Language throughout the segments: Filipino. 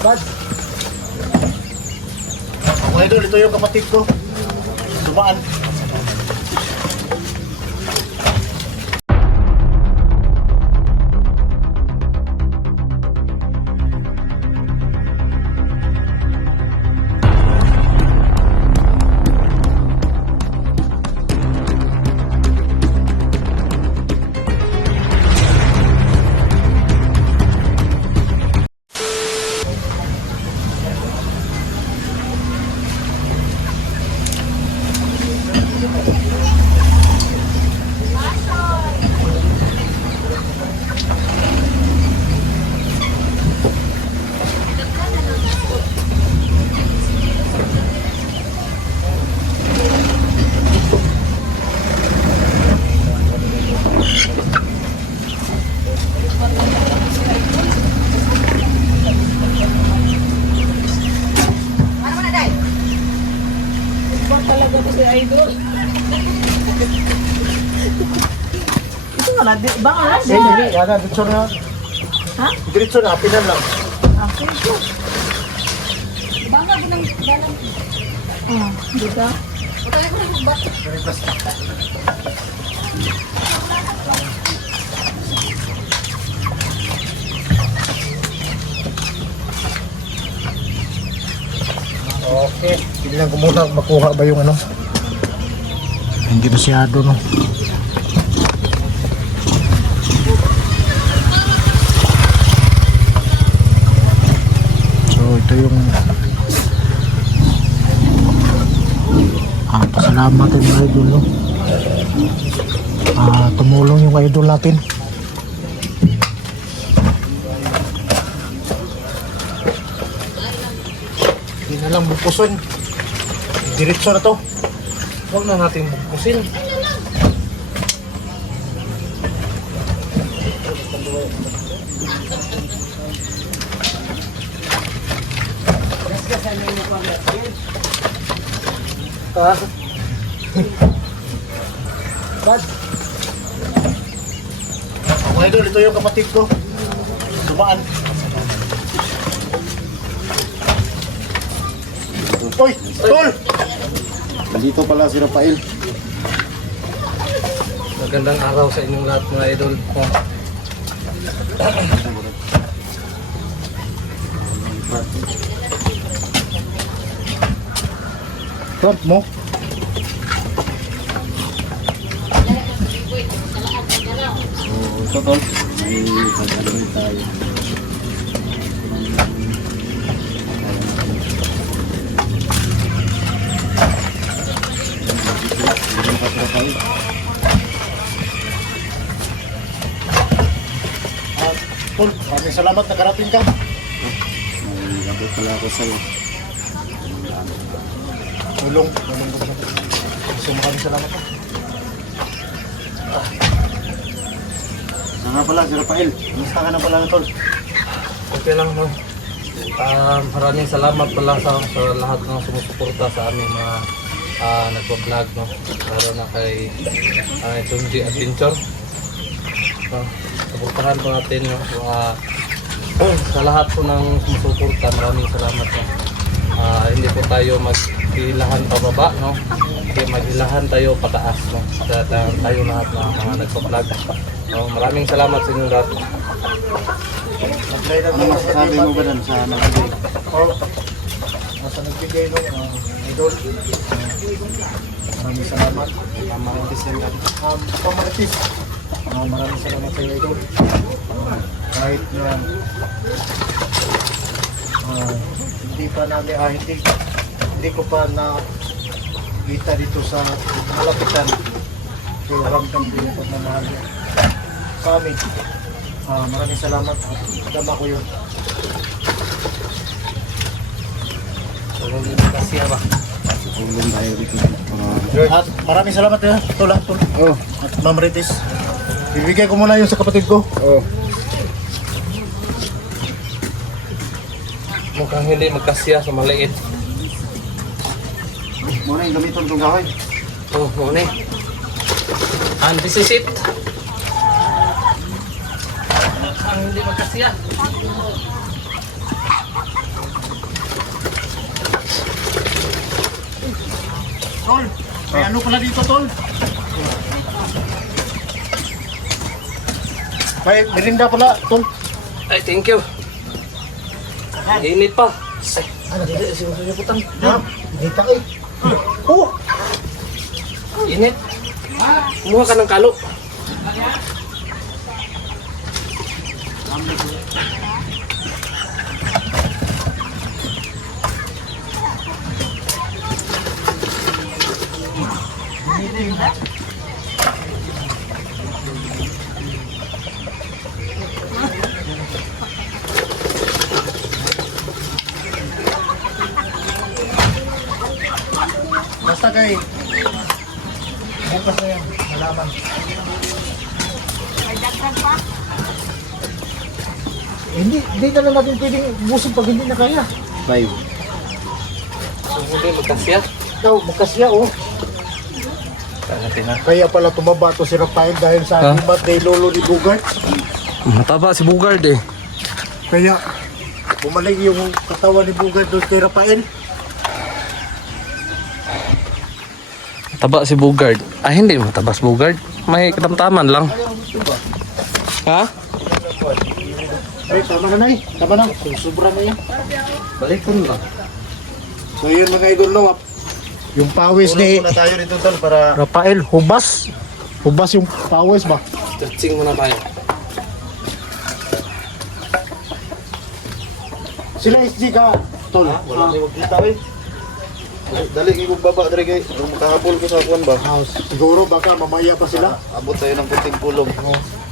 Bad. Mga idol, ito yung kapatid ko. Dumaan. Yana, diretso na. Ha? Diretso na, pinan lang. Okay, ito. Bangga ko ng dalang. Ah, di ba? Kaya ko ng bat. Okay. Tingnan ko muna makuha ba yung ano. Hindi masyado, no? So, ito yung ah, pasalamat yung idol, no? Ah, tumulong yung idol natin. Hindi na lang bukuson. Diretso na to. Huwag na natin bukusin. Ha? Bad. Mga idol, ito yung kapatid ko. Dumaan. Uy! Tol! Dito pala si Rafael. Magandang araw sa inyong lahat mga idol. Oh, Front mo. So, tol. May pag-alawin tayo. Tol, maraming salamat nakarating ka. May gabi pala ako sa'yo. Tulong. Tulong ko So, maraming salamat. Saan nga pala si Rafael? Kamusta ka na pala, Tol? okay lang mo. Ah, maraming salamat pala sa, sa lahat ng sumusuporta sa aming mga uh, nagpa-vlog. No? Lalo na kay uh, Tunji Adventure. Uh, suportahan po natin no? Ah, sa lahat po ng sumusuporta. Maraming salamat. No? Ah, hindi po tayo maghilahan pababa. No? Hindi maghilahan tayo pataas. No? Kaya ta- tayo lahat na mga nagpa-vlog. No? Maraming salamat sa inyo lahat. Ano masasabi mo ba dun sa nagbigay? Oh, nasa nagbigay no, uh, idol. Maraming salamat. Mamaritis yan natin. Um, pamaritis. Uh, maraming salamat sa iyo, idol. Uh, kahit na uh, hindi pa namin, ah, hindi, hindi ko pa na kita dito sa malapitan. Ko yung pagmamahal niya sa amin. Ah, maraming salamat. Dama ko yun. Kasi ba? Tulong tayo dito. Uh, At maraming salamat ya, Tula, Tula. oh, At Ma'am Ritis. Ibigay ko muna yun sa kapatid ko. oh. Mukhang hindi magkasya sa maliit. Muna yung gamiton itong kahoy. Oh, muna And this is it. Ang hindi magkasiya. Tol, may ano pala dito, Tol? May merinda pala, Tol. Ay, thank you. Init pa. Ay, ano, sige, sige, sige, putang. Ha? Init pa, eh. Oh! Init. Kumuha ka ng kalo. Basta Hindi, na lang natin pwedeng ubusin pag hindi na kaya. Five. Hindi, magkasya. Ikaw, magkasya oh. Tangatin na. Kaya pala tumaba to si Rafael dahil sa hibat kay Lolo ni Bugart. Mataba si Bugard eh. Kaya bumalik yung katawan ni Bugart doon kay Rafael. Taba si Bugard. Ah, hindi mataba si Bugard. May katamtaman lang. Ha? Ay, tama na na eh. Tama na. Sobra na yan. Balik ko na. So yun mga idol no. Yung pawis ni Muna tayo dito tol para Rafael, hubas. Hubas yung pawis ba? Stretching muna tayo. Sila SG ka, tol. wala ni magkita eh. Dali kay baba diri kay kung makahabol ko sa kuan ba. House. Siguro baka mamaya pa sila. Abot tayo ng kunting pulong.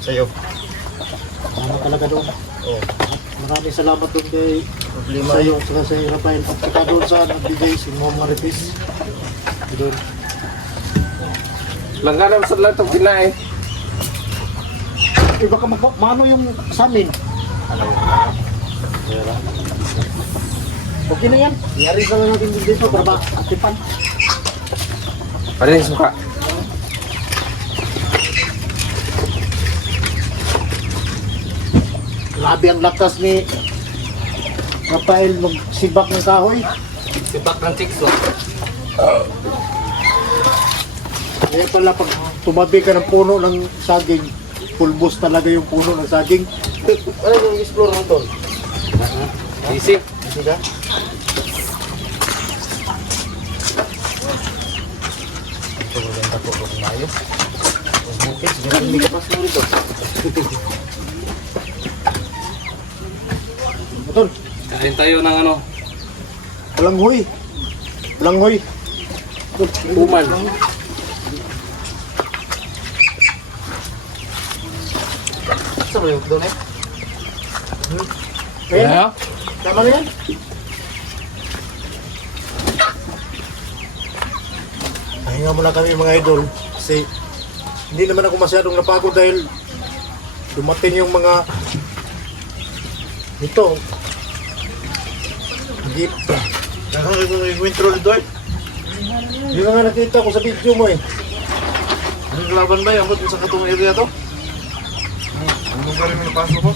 Sayo. Tama talaga doon. Oh. Maraming salamat doon kay Problema sa iyo, saka sa Rafael. At saka doon sa nagbigay si Mama Repis. Doon. Langganan sa lang itong kinain. Eh baka mag- maano yung sa amin? Okay na yan. Yari na lang natin dito para ba atipan. Parin suka. Labi ang lakas ni Rafael magsibak ng kahoy. Sibak ng chicks oh. Kaya pala pag tumabi ka ng puno ng saging, pulbos talaga yung puno ng saging. Ano yung explore mo tol? Easy. Hindi ka? Ito maganda po kung mayos. Bukit, hindi ka pas mo rito. Matol, Kain tayo ng ano, balanghoy. Balanghoy. uman. Sa mo yung doon eh? Ayan, Kaya? tama na yan. Pahinga muna kami mga idol kasi hindi naman ako masyadong napagod dahil dumating yung mga ito hindi Ano yung wintro dito eh? hindi na nga nakita ko sa video mo eh Anong laban ba? Ambot mo sa katong area to? Ang lugar yung napasok ko?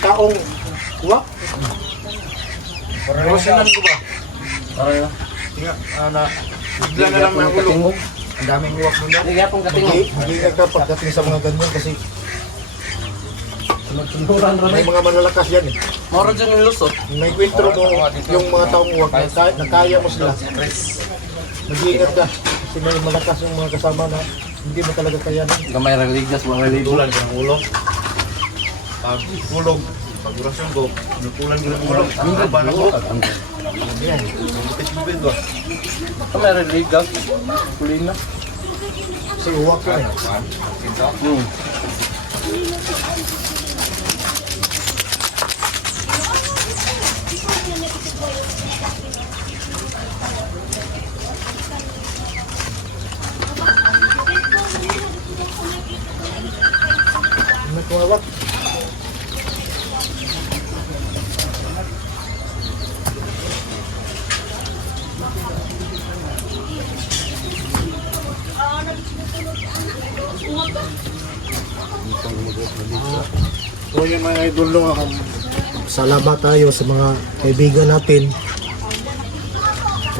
taong kuwak Rosyanan ko ba? Para Tinga, ana. Bigla na lang may ulo. Ang daming uwak nun hindi ka pagdating sa mga ganyan kasi Sunod-sunuran may mga malalakas yan eh Moro dyan yung lusot. may kwentro mo yung mga taong uwak na kaya, kaya mo sila mag-iingat ka kasi may malakas yung mga kasama na hindi mo talaga kayanin Gamay religious, mga religious. Tulan ko ng ulo. Pag ulog, pag orasyon ko, nutulan ko ng ulo. Ang ba na ko? Yan, bukit-bukit ko. Gamay religious. Kulina. kasi uwak ka eh Hmm. may kuwawak So yan mga idol no, um, salamat tayo sa mga kaibigan natin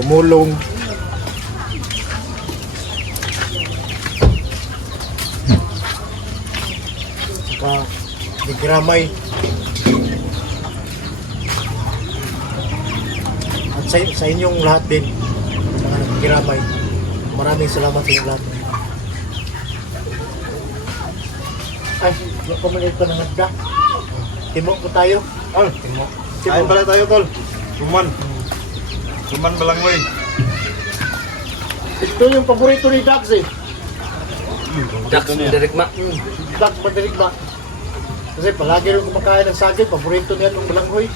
tumulong. Saka nagramay. At sa, sa inyong lahat din, mga. Maraming salamat sa inyong lahat. Ay, kumalit pa ng nagda. Timok ko tayo. Tol, kain pala tayo, tol. Suman. Suman balanghoy. Ito yung paborito ni Dax eh. Dax, direct ma. Hmm, Dax madalig ba? Kasi palagi rin kumakain ng saging, paborito niya itong balanghoy.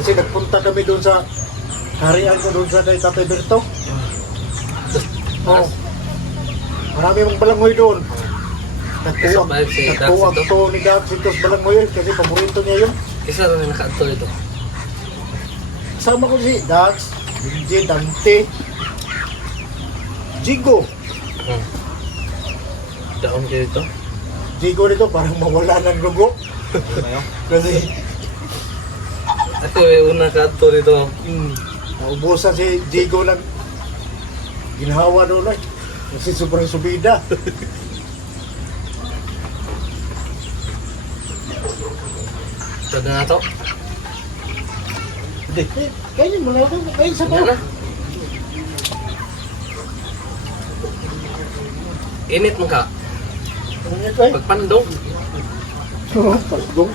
Kasi nagpunta kami doon sa harian ko doon sa kay Tatay Berto. Oh. Marami mong balanghoy doon. Nagkuwag, nagkuwag to ni Dax ito sa balanghoy yun kasi paborito niya yun. Isa rin nakaanto ito. Sama ko si Dax, Benji, Dante, Jigo. Hmm. Daon kayo ito. Jigo nito parang mawala ng lugo. Kasi Ako yung una kaanto rito. mm, naubusan si Jigo ng ginhawa doon ay. Kasi sobrang subida. Pwede na ito. Hindi. Eh, kainin mo na ako. Kain sa na. Init mo ka. Ano? Pagpandong. Oo, pasgong.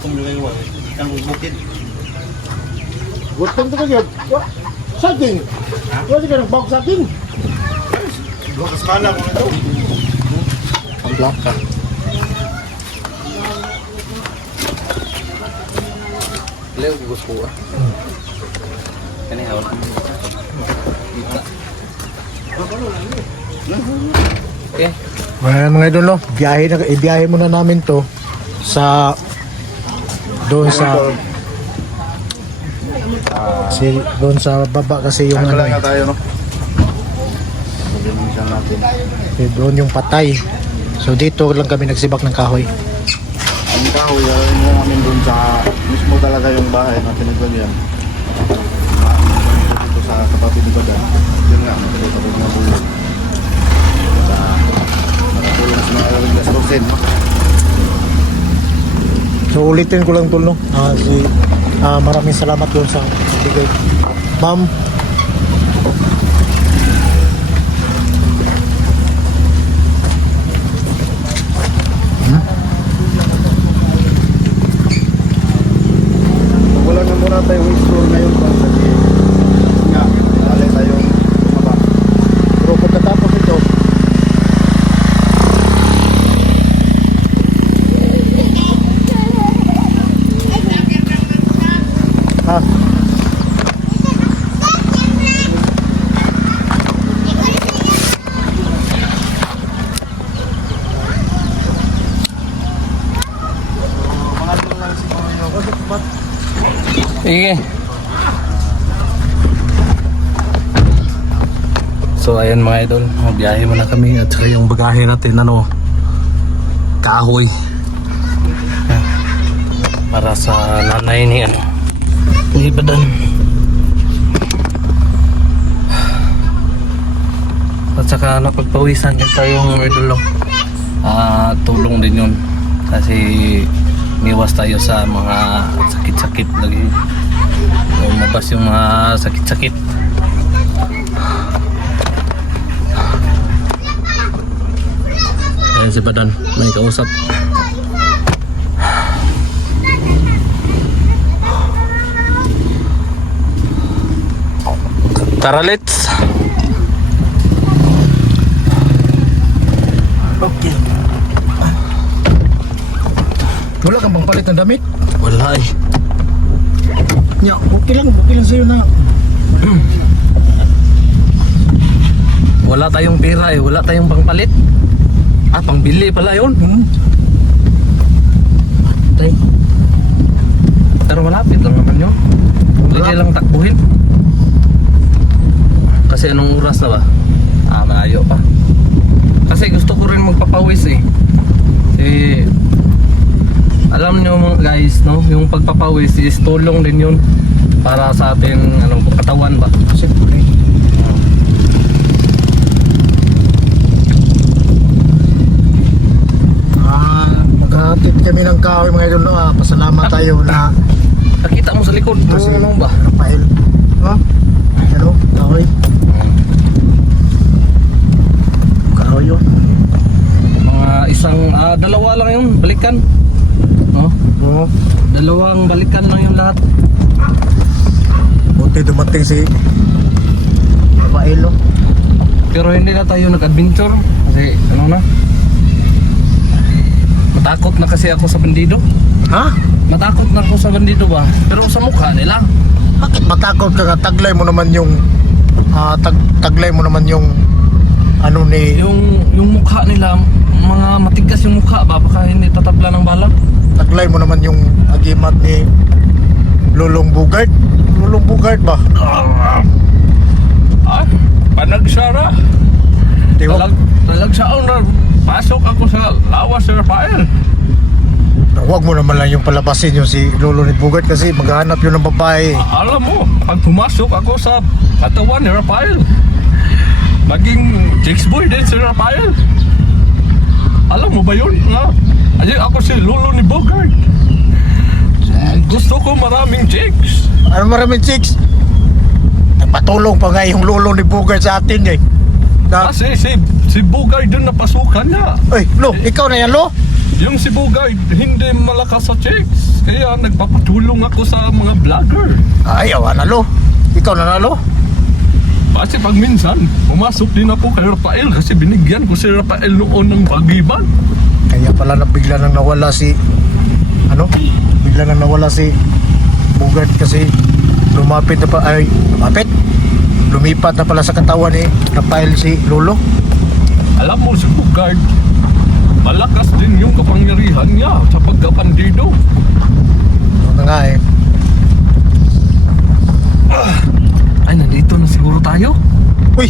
Kumulay mo. Ang bukid. Gutom to ka yun. Wa- Saging. Wala ka ng bawang saging. Dua kasmana ko na to. Ang black ka. Leo, gusto ko ah. Kani hawak. Okay. Mga mga idol, no? biyahe na, ibiyahe muna namin to sa doon sa si doon sa baba kasi yung ano, lang nga tayo, no? Eh, doon yung patay. So dito lang kami nagsibak ng kahoy. Ang kahoy, yarin mo namin dun sa mismo talaga yung bahay na pinaglagyan. Dito sa kapatid ni Badan. Yun nga, kapatid ng bulog. Sa nakatulong sa mga lalong gastusin? So ulitin ko lang tol no. Ah, si ah, maraming salamat doon sa bigay. Ma'am, Wala na muna tayo explore ngayon pa kasi nga, dali tayong tumaba. pero pagkatapos ito, ha? Mga ano lang siguro yung Sige. So ayan mga idol, biyahe muna kami at saka yung bagahe natin ano kahoy. Para sa nanay ni ano. Ni Badan. At saka napagpawisan din tayong idol. Ah, tulong din yun. Kasi miwas tayo sa mga sakit-sakit lagi. Lumabas yung mga sakit-sakit. Ayan si Badan, may kausap. Tara, let's! Okay. Wala kang bang palit ng damit? Wala eh. Nya, okay lang, okay lang sa'yo na. Wala tayong pera eh. Wala tayong pangpalit. Ah, pangbili pala yun. Hmm. Tay, Pero malapit lang naman yun. Pwede lang takbuhin. Kasi anong oras na ba? Ah, malayo pa. Kasi gusto ko rin magpapawis eh. Eh, alam nyo mga guys, no, yung pagpapawis is tulong din yun para sa ating ano, katawan ba. Siyempre. Ah, maghatid kami ng kahoy mga idol. Ah, pasalamat tayo na Nakita mo sa likod, Kasi- ano ba? Rafael. Ha? Ano? Kahoy? Kahoy yun. Mga isang, ah, dalawa lang yun, balikan. No? Oo. Dalawang balikan lang yung lahat. Buti dumating si oh. Pero hindi na tayo nag-adventure kasi ano na. Matakot na kasi ako sa bandido. Ha? Matakot na ako sa bandido ba? Pero sa mukha nila. Bakit matakot ka? Taglay mo naman yung ah, tag, taglay mo naman yung ano ni Yung yung mukha nila, mga matigas yung mukha ba? Baka hindi tatabla ng bala. Taglay mo naman yung agimat ni Lulong Bugard. Lulong Bugard ba? Ah, panagsara. Ba? Talag, talagsaon na pasok ako sa lawas sa Rafael. Huwag mo naman lang yung palabasin yung si Lolo ni Bugard kasi maghanap yun ng babae. Alam mo, pag pumasok ako sa katawan ni Rafael, naging chicks boy din si Rafael. Alam mo ba yun? Nga, ay ako si Lolo ni Bogart. Gusto ko maraming chicks. Ano maraming chicks? Nagpatulong pa nga yung Lolo ni Bugard sa atin eh. Na, Kasi si, si Bogart dun napasukan niya. Ay, Lo, ikaw na yan, Lo? Yung si Bogart hindi malakas sa chicks. Kaya nagpapatulong ako sa mga vlogger. Ay, awa na, Lo. Ikaw na na, Lo. Kasi pag minsan, pumasok din ako kay Rafael kasi binigyan ko si Rafael noon ng bagiban. Kaya pala na bigla nang nawala si ano? Bigla nang nawala si Bugard kasi lumapit na pa ay lumapit. Lumipat na pala sa katawan ni Rafael si Lolo. Alam mo si Bogart, malakas din yung kapangyarihan niya sa pagkapandido. Ano nga eh. Ay, nandito na siguro tayo. Uy!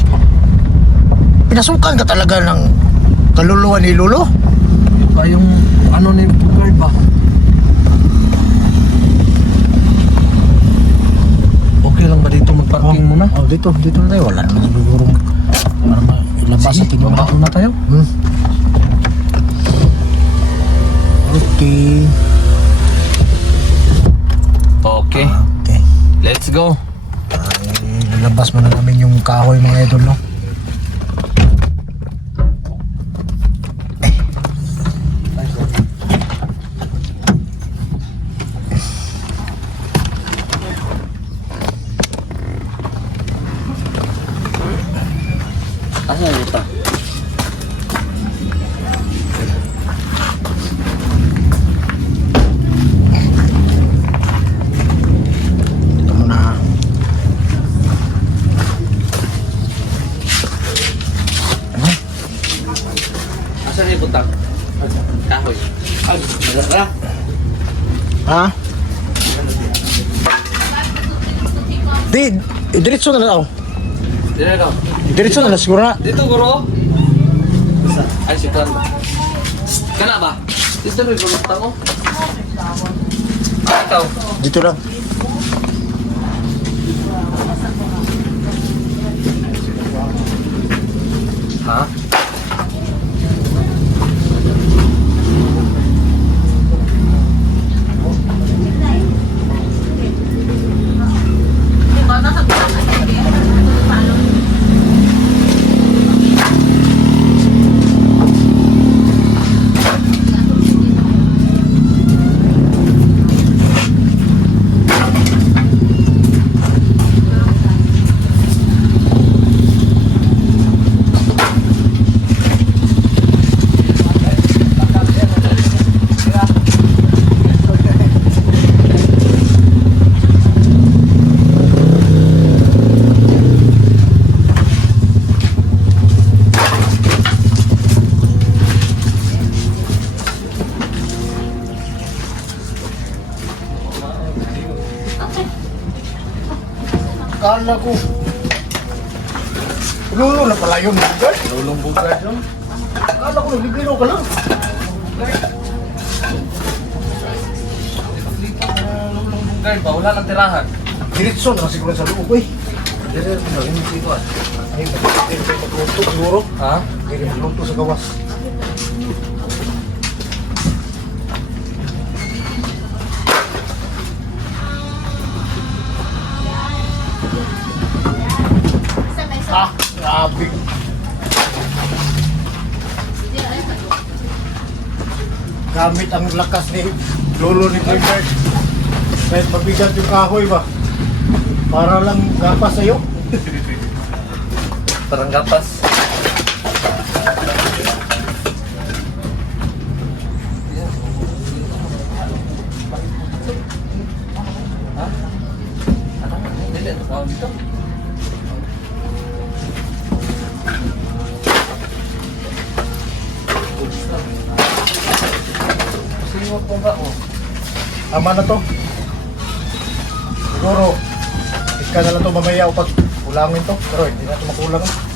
Pinasukan ka talaga ng kaluluwa ni Lolo? Ba yung ano ni Bogart ba? Okay lang ba dito magparking muna? Oh, dito, dito na tayo. Wala naman siguro. Para malabas sa tingin baba muna tayo. Hmm. Okay. Okay, Okay. let's go. Ay, lalabas mo na namin yung kahoy mga idol, no? Ha? Di, diretso na lang ako. Diretso na lang siguro na. Dito guro. Ay, si Kwan. Kana ba? Dito rin ba mo? Ikaw. Dito lang. Akala ko nagbibiro ka lang. Guard ba? Wala nang tirahan. Diretso na kasi ko sa loob eh. Diretso na rin dito ah. Ay, pagkakas siguro. Ha? Diretso sa gawas. Gamit ang lakas ni lolo ni Bernard. Kahit mabigat yung kahoy ba? Para lang gapas sa'yo. Parang gapas. Tama na to. Siguro, iska na lang to mamaya o pag kulangin to. Pero hindi na to makulang.